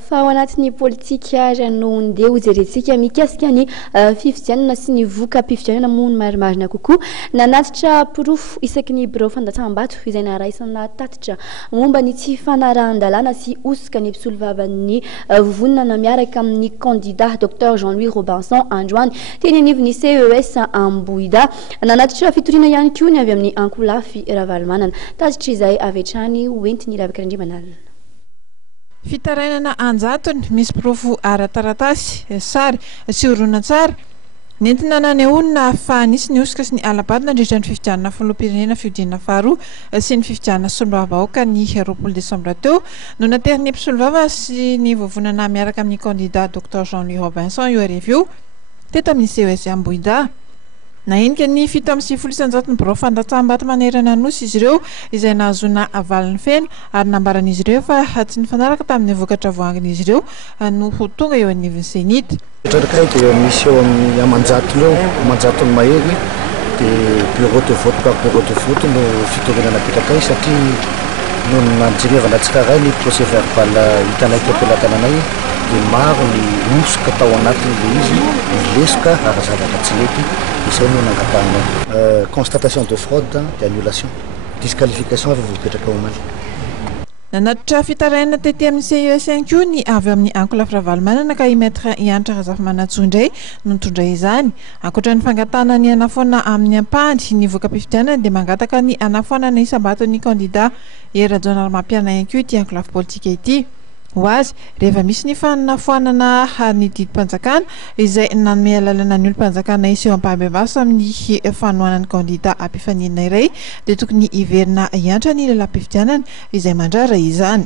fa ao anatin'ny politika rano ndeha hojerentsika mikasika ny fifidianana sy ny voka-pifidianana moa marimarina kokoa nanatitra pirofo isaky ny birao fandatsahambato izay naraisana tatitra momba ny tsy fanarahan-dalàna sy osika ny mpisolovavan'ny vovonana miaraka amin'ny candidat Dr Jean-Louis Robinson androany teny anivon'ny CES Ambohida nanatitra fitoriana ihany koa ny avy amin'ny Ankolafy Ravalomanana tatitra izay avetrany hoentiny ravaka rindrimanalina. Fitarainana anjatony misy pirofo ara-taratasy sary sy horonan-tsary nentina nanehoana fa nisy ny osika sy ny alabady nandritra ny fifidianana filoham-pirenena fiodiana faharoa sy ny fifidianana solombavavahoaka ny 20 Desambra teo no nateriny mpisolombava sy ny vovonana miaraka amin'ny candidat Dr Jean-Louis Robinson io arivo io teto amin'ny CES Ambohida. Nahinika ny 750 ny birao fandatsahambato manerana nosy izy ireo izay nahazona avaliny feno ary nambaran'izy ireo fa tsy nifanaraka tamin'ny vokatra voangin'izy ireo no ho tonga eo anivon'ny senita. Tratrikay dia misy eo amin'ny amanjatony eo amanjatony mahery dia bureau de vote par bureau de vote no fitoriana napetraka satria no nanjerevana tsikaray ny procès verbal hitanay teo am-pelatananay dia maro ny osika tao anatin'le izy milesika ary zavatra tsy mety izay no nangatahana constatation de fraude de annulation disqualification avy voapetraka homany. Nanatitra fitaraina tety amin'ny CES koa ny avy amin'ny Ankolafy Ravalomanana ka imetra Iantra Razafimanatsondray no nitondray izany. Ankoatra ny fangatana ny anafoana amin'ny ampahany ny voka-pifidianana dia mangataka ny anafoana ny isambato ny candidat Era Jonal Mampiana ihany koa ity Ankolafy politika ity. Ho azy rehefa misy ny fanafoanana ny didim-panjakana izay nanome alalana ny olom-panjakana iseho ampahabebasa amin'ny fanohanan'ny candidat ampifanina iray dia tokony hiverina Iantra ny lelam-pifidianana izay mandrara izany.